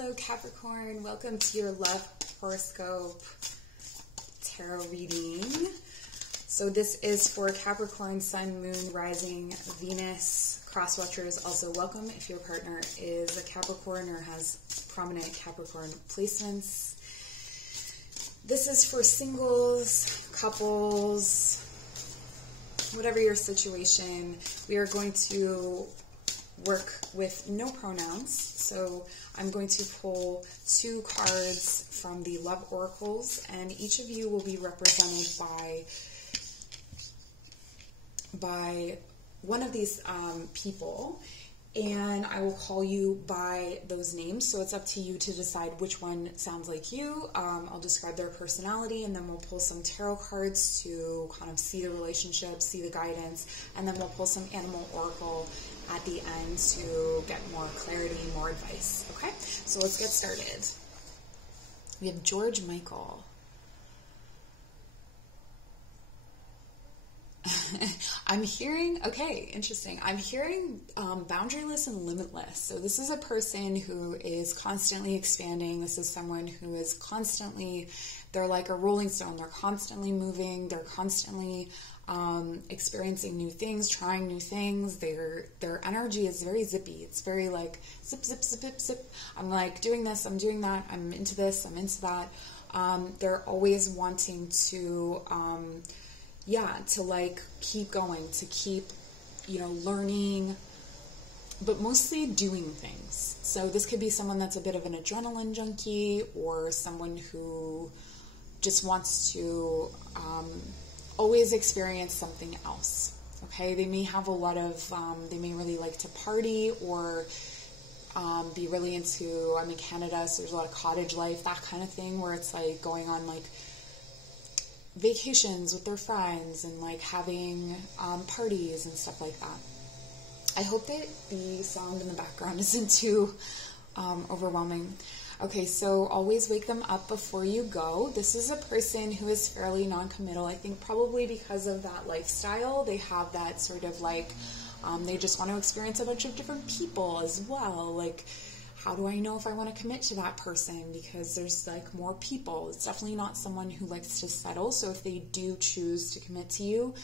Hello Capricorn, welcome to your love horoscope tarot reading. So this is for Capricorn Sun, Moon, Rising, Venus. Cross-watchers also welcome if your partner is a Capricorn or has prominent Capricorn placements. This is for singles, couples, whatever your situation. We are going to work with no pronouns. So I'm going to pull 2 cards from the Love Oracles, and each of you will be represented by one of these people, and I will call you by those names. So it's up to you to decide which one sounds like you. I'll describe their personality, and then we'll pull some tarot cards to kind of see the relationship, see the guidance, and then we'll pull some animal oracle at the end to get more clarity, more advice. Okay, so let's get started. We have George Michael. I'm hearing, okay, interesting. I'm hearing boundaryless and limitless. So this is a person who is constantly expanding. This is someone who is constantly, they're like a rolling stone. They're constantly moving. They're constantly experiencing new things, trying new things. Their energy is very zippy. It's very like zip, zip, zip, zip, zip. I'm like doing this, I'm doing that, I'm into this, I'm into that. They're always wanting to, to like keep going, to keep, learning, but mostly doing things. So this could be someone that's a bit of an adrenaline junkie, or someone who just wants to always experience something else. Okay, they may have a lot of, they may really like to party, or be really into, I'm in Canada, so there's a lot of cottage life, that kind of thing, where it's like going on like vacations with their friends and like having parties and stuff like that. I hope that the sound in the background isn't too overwhelming. Okay, so always wake them up before you go. This is a person who is fairly non-committal. I think probably because of that lifestyle, they have that sort of like, they just want to experience a bunch of different people as well. Like, how do I know if I want to commit to that person? Because there's like more people. It's definitely not someone who likes to settle. So if they do choose to commit to you,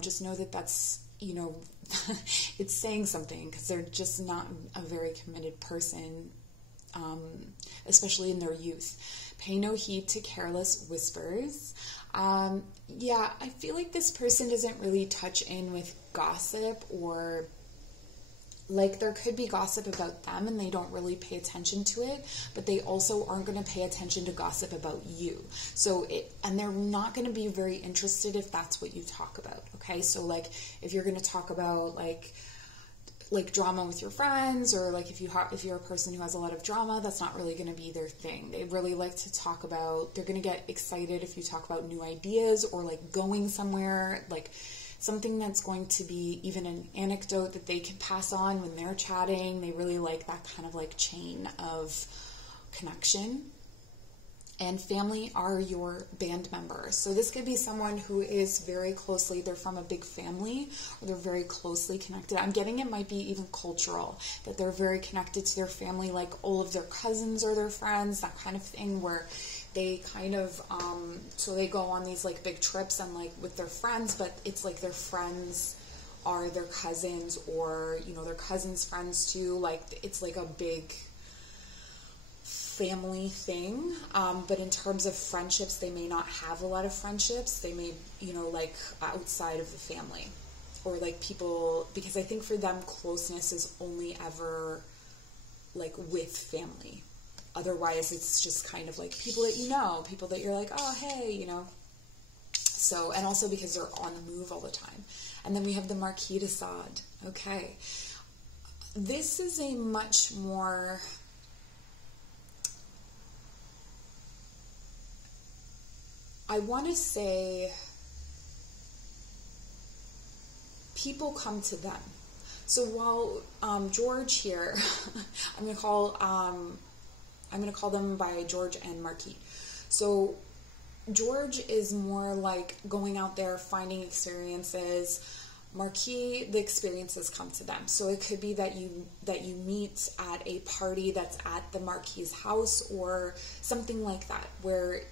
just know that that's, it's saying something, because they're just not a very committed person, especially in their youth. Pay no heed to careless whispers. I feel like this person doesn't really touch in with gossip, or like there could be gossip about them and they don't really pay attention to it, but they also aren't going to pay attention to gossip about you. And they're not going to be very interested if that's what you talk about. Okay. So like if you're going to talk about like drama with your friends, or like if you're a person who has a lot of drama, that's not really going to be their thing. They really like to talk about, they're going to get excited if you talk about new ideas, or like going somewhere, like something that's going to be even an anecdote that they can pass on when they're chatting. They really like that kind of like chain of connection. And family are your band members. So this could be someone who is very closely, they're from a big family, or they're very closely connected. I'm getting it might be even cultural, that they're very connected to their family, like all of their cousins are their friends, that kind of thing, where they kind of, so they go on these like big trips and like with their friends, but it's like their friends are their cousins, or, their cousins' friends too. Like it's like a big family thing. But in terms of friendships, they may not have a lot of friendships. They may, like outside of the family, or like people, because I think for them closeness is only ever like with family. Otherwise, it's just kind of like people that people that you're like, oh, hey, So, and also because they're on the move all the time. And then we have the Marquis de Sade. Okay. This is a much more, I want to say, people come to them. So while George here, I'm going to call them by George and Marquis. So George is more like going out there, finding experiences. Marquis, the experiences come to them. So it could be that you meet at a party that's at the Marquis' house or something like that, where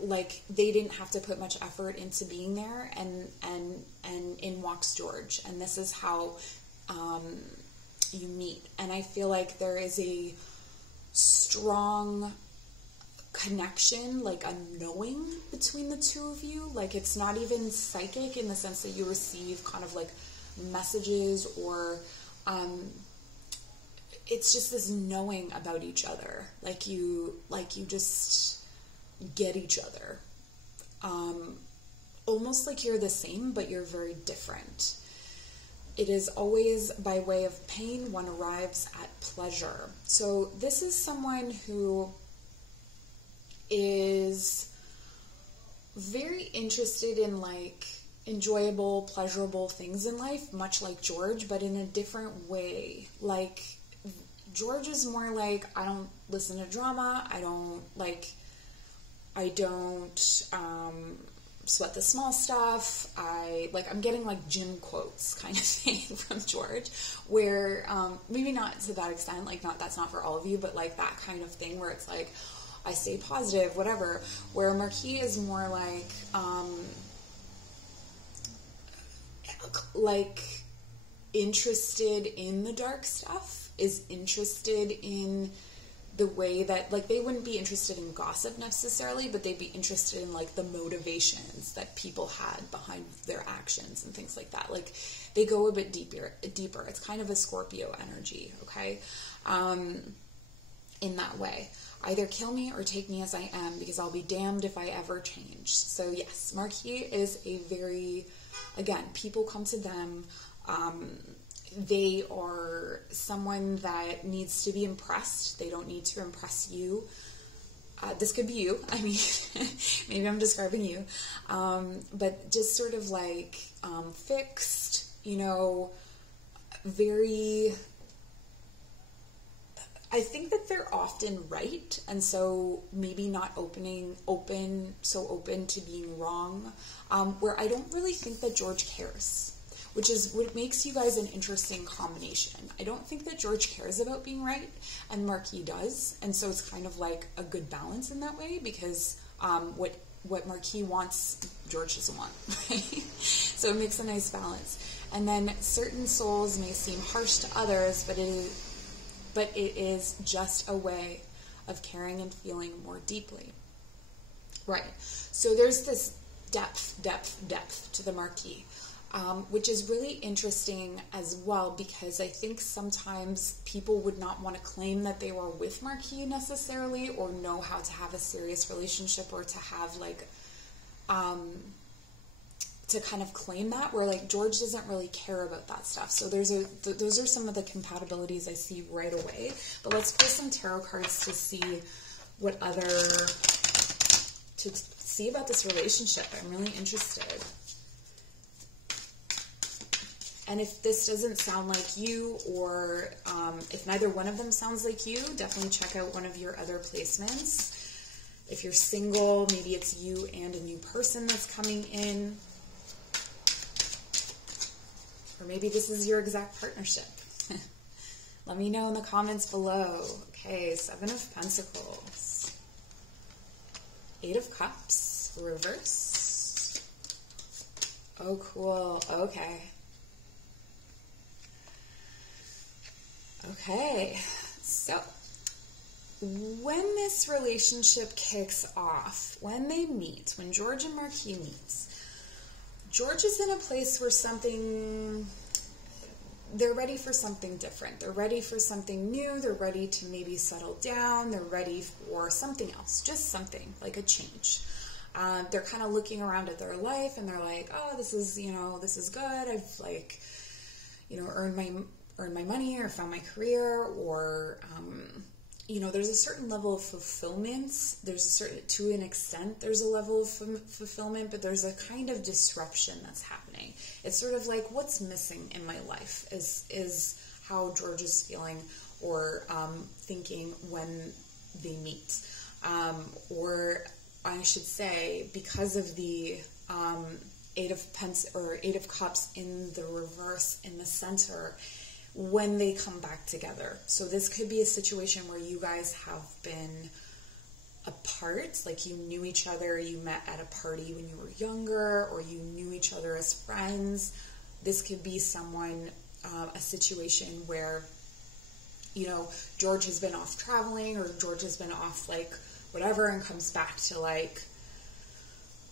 like they didn't have to put much effort into being there, and in walks George, and this is how you meet. And I feel like there is a strong connection, like a knowing between the two of you. Like it's not even psychic in the sense that you receive kind of like messages, or it's just this knowing about each other. Like you just get each other. Almost like you're the same, but you're very different. It is always by way of pain one arrives at pleasure. So this is someone who is very interested in like enjoyable, pleasurable things in life, much like George, but in a different way. Like George is more like, I don't listen to drama, I don't sweat the small stuff. I'm getting like gym quotes kind of thing from George, where maybe not to that extent, like that's not for all of you, but like that kind of thing where it's like, I stay positive, whatever. Where Marquis is more like interested in the dark stuff, is interested in the way that, like, they wouldn't be interested in gossip necessarily, but they'd be interested in like the motivations that people had behind their actions and things like that. Like they go a bit deeper. It's kind of a Scorpio energy, okay? In that way. Either kill me or take me as I am, because I'll be damned if I ever change. So yes, Marquis is a very, again, people come to them. They are someone that needs to be impressed. They don't need to impress you. This could be you. I mean, maybe I'm describing you. But just sort of like fixed, very... I think that they're often right, and so maybe not open to being wrong, where I don't really think that George cares, which is what makes you guys an interesting combination. I don't think that George cares about being right, and Marquis does, and so it's kind of like a good balance in that way, because what Marquis wants, George doesn't want, right? So it makes a nice balance. And then certain souls may seem harsh to others, but it is just a way of caring and feeling more deeply. Right. So there's this depth to the Marquis, which is really interesting as well, because I think sometimes people would not want to claim that they were with Marquis necessarily, or know how to have a serious relationship, or to have like, to kind of claim that, where like George doesn't really care about that stuff. So those are some of the compatibilities I see right away. But let's pull some tarot cards to see see about this relationship. I'm really interested. And if this doesn't sound like you, or if neither one of them sounds like you, definitely check out one of your other placements. If you're single, maybe it's you and a new person that's coming in. Or maybe this is your exact partnership. Let me know in the comments below. Okay, 7 of Pentacles. 8 of Cups, reverse. Oh, cool. Okay. Okay, so when this relationship kicks off, when they meet, when George and Marquis meets, George is in a place where they're ready for something different. They're ready for something new. They're ready to maybe settle down. They're ready for something else, just something, like a change. They're kind of looking around at their life, and they're like, oh, this is good. I've earned my money, or found my career, or, there's a certain level of fulfillment. To an extent, there's a level of fulfillment, but there's a kind of disruption that's happening. It's sort of like, what's missing in my life is how George is feeling, or thinking when they meet. Or I should say, because of the Eight of Cups in the reverse in the center when they come back together. So this could be a situation where you guys have been apart, like you knew each other, you met at a party when you were younger, or you knew each other as friends. This could be a situation where, you know, George has been off traveling, or George has been off like whatever, and comes back to like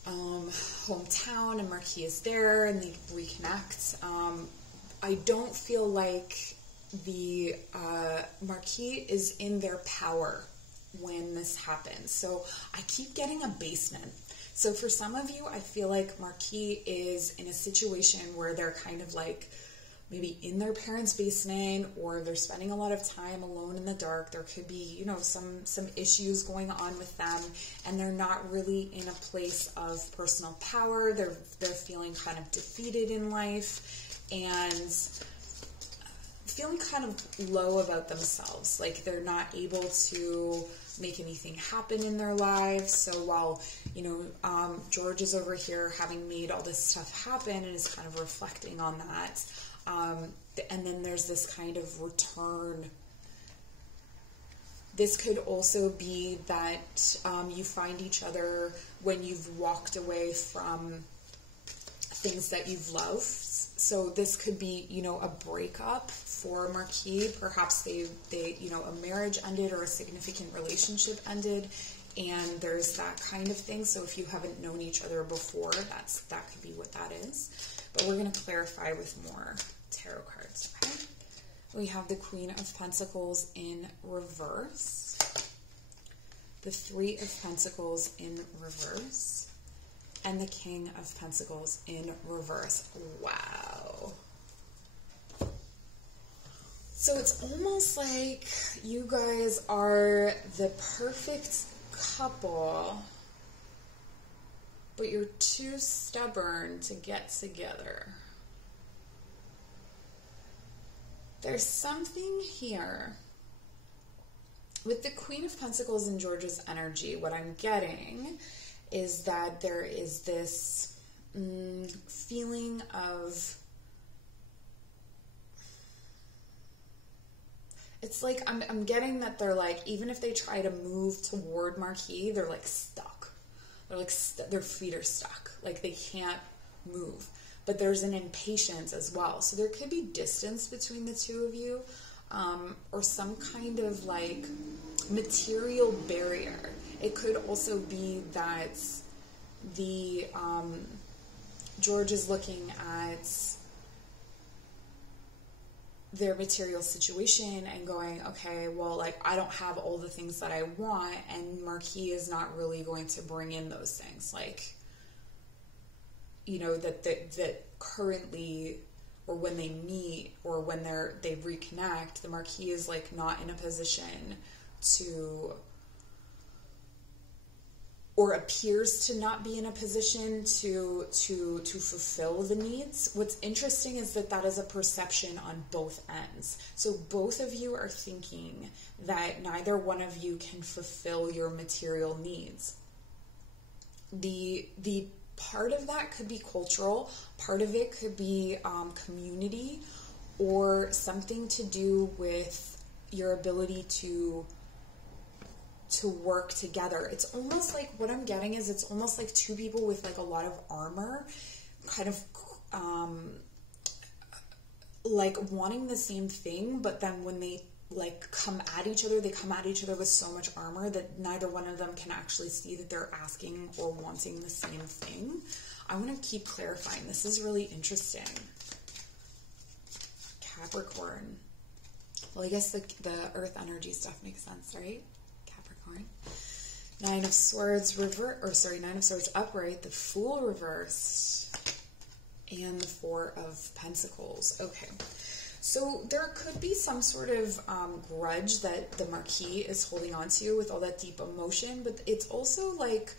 hometown, and Marquis is there, and they reconnect. I don't feel like the Marquis is in their power when this happens. So I keep getting a basement. So for some of you, I feel like Marquis is in a situation where they're kind of like maybe in their parents' basement, or they're spending a lot of time alone in the dark. There could be, you know, some issues going on with them, and they're not really in a place of personal power. They're feeling kind of defeated in life, and feeling kind of low about themselves. Like they're not able to make anything happen in their lives. So while, you know, George is over here having made all this stuff happen and is kind of reflecting on that, and then there's this kind of return. This could also be that you find each other when you've walked away from things that you've loved. So this could be, you know, a breakup for Marquis. Perhaps they you know, a marriage ended, or a significant relationship ended, and there's that kind of thing. So if you haven't known each other before, that could be what that is. But we're going to clarify with more tarot cards, okay? We have the Queen of Pentacles in reverse, the Three of Pentacles in reverse, and the King of Pentacles in reverse. Wow. So it's almost like you guys are the perfect couple, but you're too stubborn to get together. There's something here. With the Queen of Pentacles and George's energy, what I'm getting is that there is this feeling of, it's like I'm getting that they're like, even if they try to move toward Marquis, they're like stuck. They're like their feet are stuck. Like they can't move. But there's an impatience as well. So there could be distance between the two of you, or some kind of like material barrier. It could also be that the George is looking at their material situation and going, okay, well, like I don't have all the things that I want, and Marquis is not really going to bring in those things, like, you know, that currently, or when they meet, or when they reconnect, the Marquis is like not in a position to, or appears to not be in a position to fulfill the needs. What's interesting is that is a perception on both ends. So both of you are thinking that neither one of you can fulfill your material needs. The part of that could be cultural, part of it could be community, or something to do with your ability to work together. It's almost like, what I'm getting is it's almost like two people with like a lot of armor, kind of like wanting the same thing, but then when they like come at each other, they come at each other with so much armor that neither one of them can actually see that they're asking or wanting the same thing. I'm going to keep clarifying. This is really interesting. Capricorn. Well, I guess the earth energy stuff makes sense, right? Capricorn. Nine of Swords upright, the Fool reversed, and the Four of Pentacles. Okay. So there could be some sort of grudge that the Marquis is holding on to with all that deep emotion, but it's also like,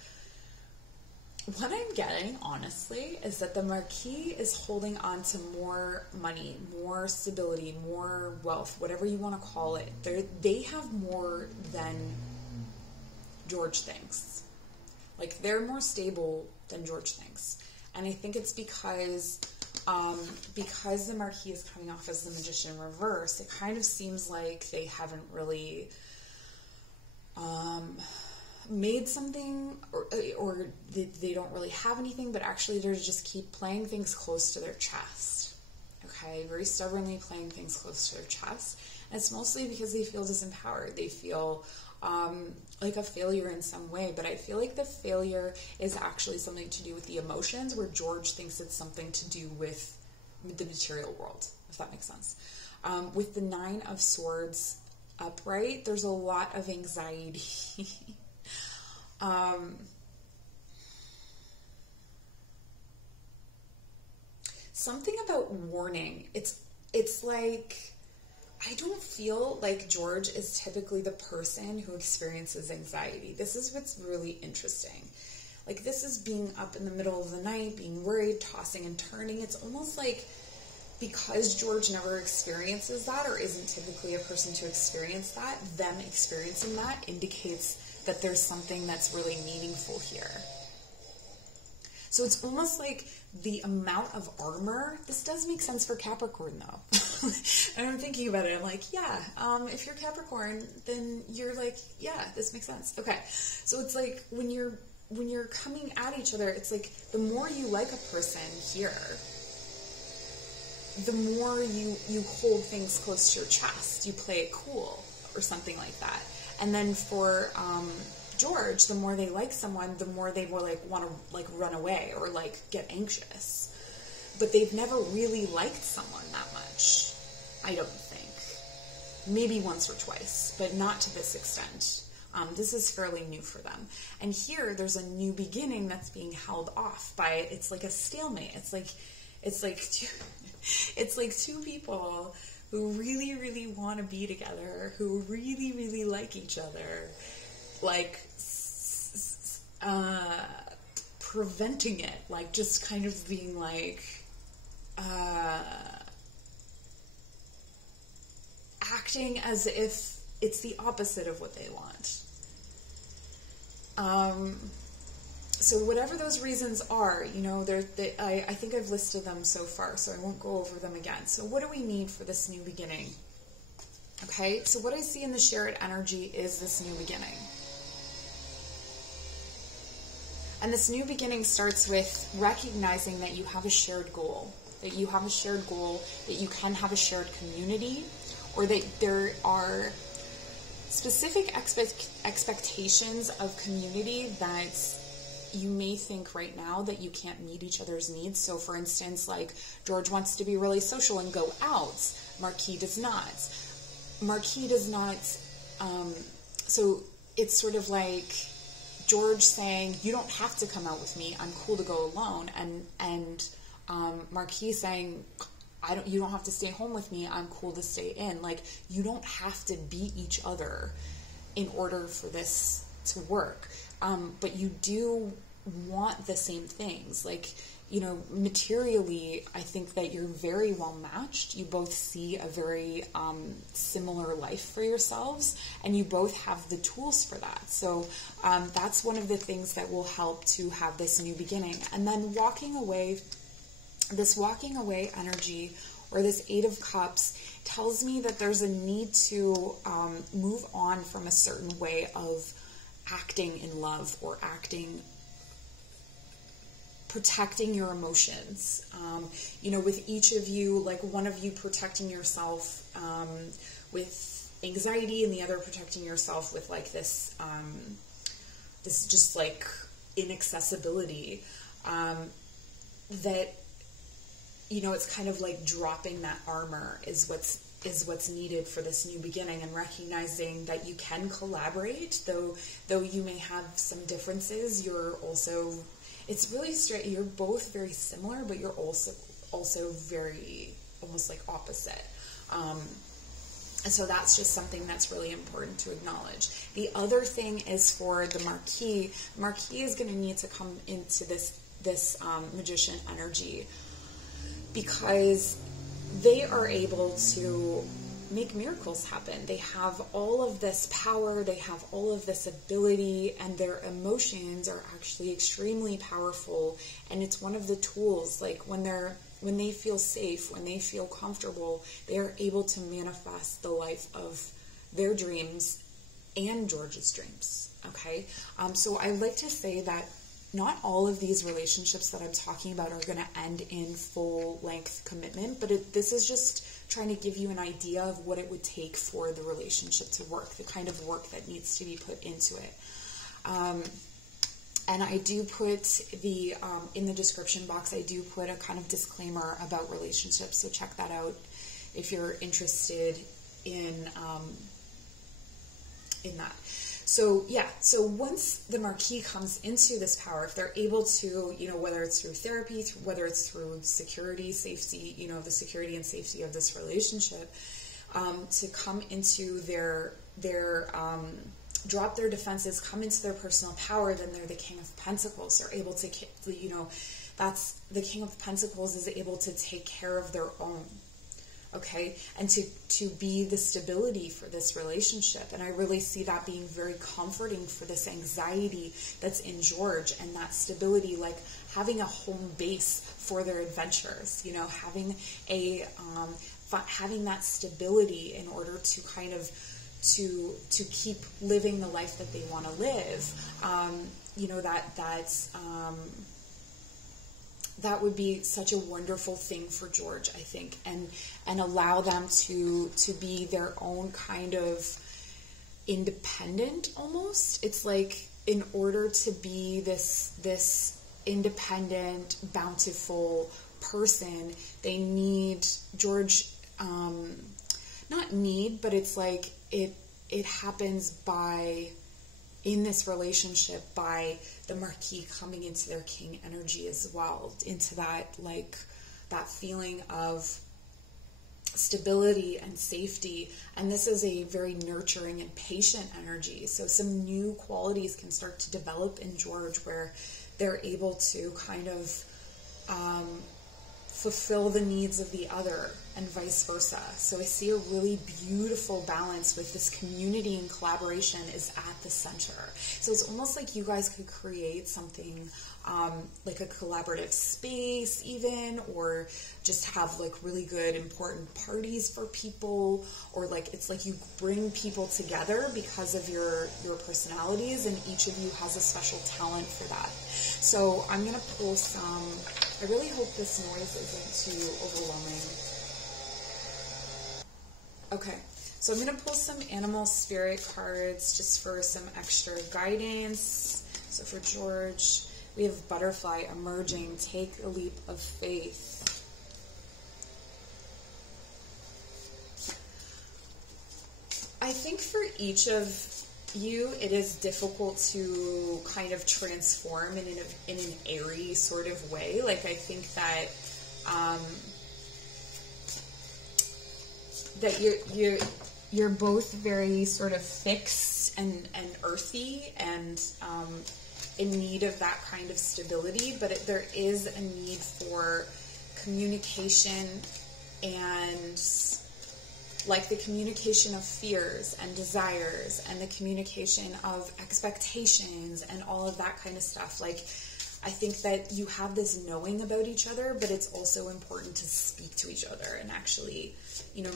what I'm getting, honestly, is that the Marquis is holding on to more money, more stability, more wealth, whatever you want to call it. They have more than George thinks. Like, they're more stable than George thinks. And I think it's because the Marquis is coming off as the Magician in reverse, it kind of seems like they haven't really made something, or they don't really have anything, but actually they just keep playing things close to their chest. Okay, very stubbornly playing things close to their chest. And it's mostly because they feel disempowered. They feel like a failure in some way, but I feel like the failure is actually something to do with the emotions, where George thinks it's something to do with the material world, if that makes sense. With the Nine of Swords upright, there's a lot of anxiety. Something about warning. It's like, I don't feel like George is typically the person who experiences anxiety. This is what's really interesting. Like, this is being up in the middle of the night, being worried, tossing and turning. It's almost like, because George never experiences that, or isn't typically a person to experience that, them experiencing that indicates that there's something that's really meaningful here. So it's almost like the amount of armor, this does make sense for Capricorn though. And I'm thinking about it, I'm like, yeah, if you're Capricorn, then you're like, yeah, this makes sense. Okay, so it's like when you're coming at each other, it's like the more you like a person here, the more you hold things close to your chest, you play it cool or something like that. And then for George, the more they like someone, the more they will like want to like run away or like get anxious. But they've never really liked someone that much, I don't think. Maybe once or twice, but not to this extent. This is fairly new for them. And here, there's a new beginning that's being held off by, it's like a stalemate. It's like two people who really, really want to be together, who really, really like each other, like preventing it, like just kind of being like acting as if it's the opposite of what they want. So whatever those reasons are, you know, I think I've listed them so far, so I won't go over them again. So what do we need for this new beginning? Okay, so what I see in the shared energy is this new beginning. And this new beginning starts with recognizing that you have a shared goal, that you have a shared goal, that you can have a shared community, or that there are specific expectations of community that you may think right now that you can't meet each other's needs. So for instance, like George wants to be really social and go out. Marquis does not. Marquis does not. So it's sort of like George saying, you don't have to come out with me. I'm cool to go alone. And Marquis saying, you don't have to stay home with me. I'm cool to stay in. Like, you don't have to be each other in order for this to work. But you do want the same things. Like, you know, materially, I think that you're very well matched. You both see a very similar life for yourselves, and you both have the tools for that. So that's one of the things that will help to have this new beginning. And then walking away, this walking away energy, or this Eight of Cups, tells me that there's a need to move on from a certain way of acting in love, or protecting your emotions. You know, with each of you, like one of you protecting yourself with anxiety, and the other protecting yourself with like this just like inaccessibility, that, you know, it's kind of like dropping that armor is what's needed for this new beginning, and recognizing that you can collaborate, though you may have some differences. You're also, it's really straight, you're both very similar, but you're also very almost like opposite. And so that's just something that's really important to acknowledge. The other thing is for the Marquis. Marquis is going to need to come into this Magician energy, because they are able to make miracles happen. They have all of this power, they have all of this ability, and their emotions are actually extremely powerful. And it's one of the tools, like when they feel safe, when they feel comfortable, they are able to manifest the life of their dreams and George's dreams. Okay, so I like to say that not all of these relationships that I'm talking about are going to end in full-length commitment, but this is just trying to give you an idea of what it would take for the relationship to work, the kind of work that needs to be put into it. And I do put the, in the description box, I do put a kind of disclaimer about relationships, so check that out if you're interested in that. So yeah, so once the Marquis comes into this power, if they're able to, you know, whether it's through therapy, whether it's through security, safety, you know, the security and safety of this relationship, to come into their drop their defenses, come into their personal power, then they're the King of Pentacles. They're able to, you know, that's the King of Pentacles is able to take care of their own. Okay, and to be the stability for this relationship. And I really see that being very comforting for this anxiety that's in George, and that stability, like having a home base for their adventures, you know, having a having that stability in order to kind of to keep living the life that they want to live. You know, that would be such a wonderful thing for George, I think, and allow them to be their own kind of independent almost. It's like in order to be this independent, bountiful person, they need George, not need, but it's like it happens by, in this relationship, by the Marquis coming into their King energy as well, into that, like, that feeling of stability and safety. And this is a very nurturing and patient energy. So some new qualities can start to develop in George where they're able to kind of fulfill the needs of the other and vice versa. So I see a really beautiful balance with this community and collaboration is at the center. So it's almost like you guys could create something like a collaborative space even, or just have like really good important parties for people, or like it's like you bring people together because of your personalities, and each of you has a special talent for that. So I'm going to pull some, I really hope this noise isn't too overwhelming. Okay, so I'm going to pull some animal spirit cards just for some extra guidance. So for George, we have butterfly emerging, take a leap of faith. I think for each of you, it is difficult to kind of transform in an airy sort of way. Like I think that that you're both very sort of fixed and earthy and in need of that kind of stability, but there is a need for communication and like the communication of fears and desires and the communication of expectations and all of that kind of stuff. Like, I think that you have this knowing about each other, but it's also important to speak to each other and actually, you know,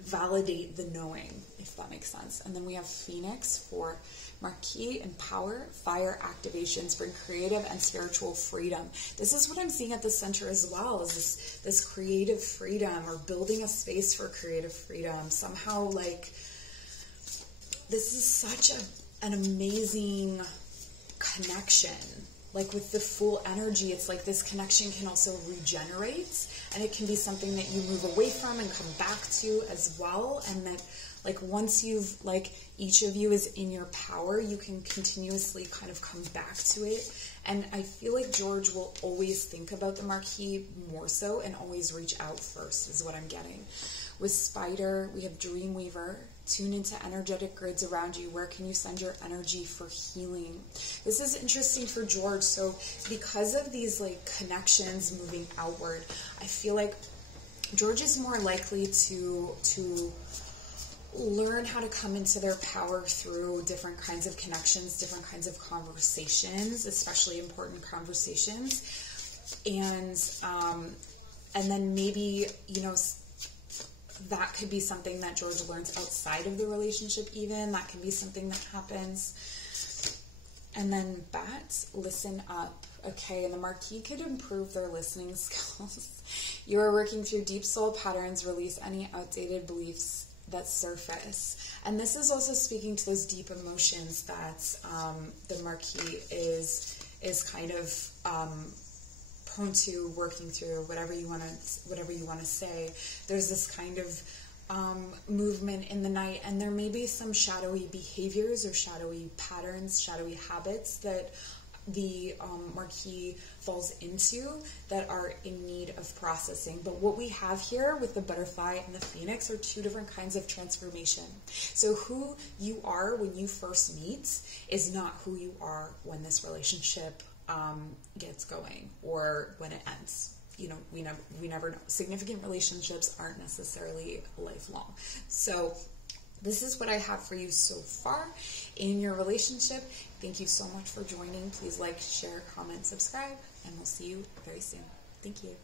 validate the knowing, if that makes sense. And then we have Phoenix for Marquis and power, fire activations bring creative and spiritual freedom. This is what I'm seeing at the center as well, is this creative freedom, or building a space for creative freedom. Somehow, like, this is such an amazing connection. Like with the full energy, it's like this connection can also regenerate, and it can be something that you move away from and come back to as well. And that, like, once you've, like, each of you is in your power, you can continuously kind of come back to it. And I feel like George will always think about the Marquis more so and always reach out first, is what I'm getting. With Spider, we have Dreamweaver. Tune into energetic grids around you. Where can you send your energy for healing? This is interesting for George. So because of these like connections moving outward, I feel like George is more likely to learn how to come into their power through different kinds of connections, different kinds of conversations, especially important conversations. And then maybe, you know, that could be something that George learns outside of the relationship even. That can be something that happens. And then bats, listen up. Okay, and the Marquis could improve their listening skills. You are working through deep soul patterns, release any outdated beliefs that surface. And this is also speaking to those deep emotions that the Marquis is kind of prone to working through, whatever you want to say. There's this kind of movement in the night, and there may be some shadowy behaviors or shadowy patterns, shadowy habits that the Marquis falls into that are in need of processing. But what we have here with the butterfly and the phoenix are two different kinds of transformation. So who you are when you first meet is not who you are when this relationship gets going or when it ends. You know, we never know. Significant relationships aren't necessarily lifelong. So this is what I have for you so far in your relationship. Thank you so much for joining. Please like, share, comment, subscribe, and we'll see you very soon. Thank you.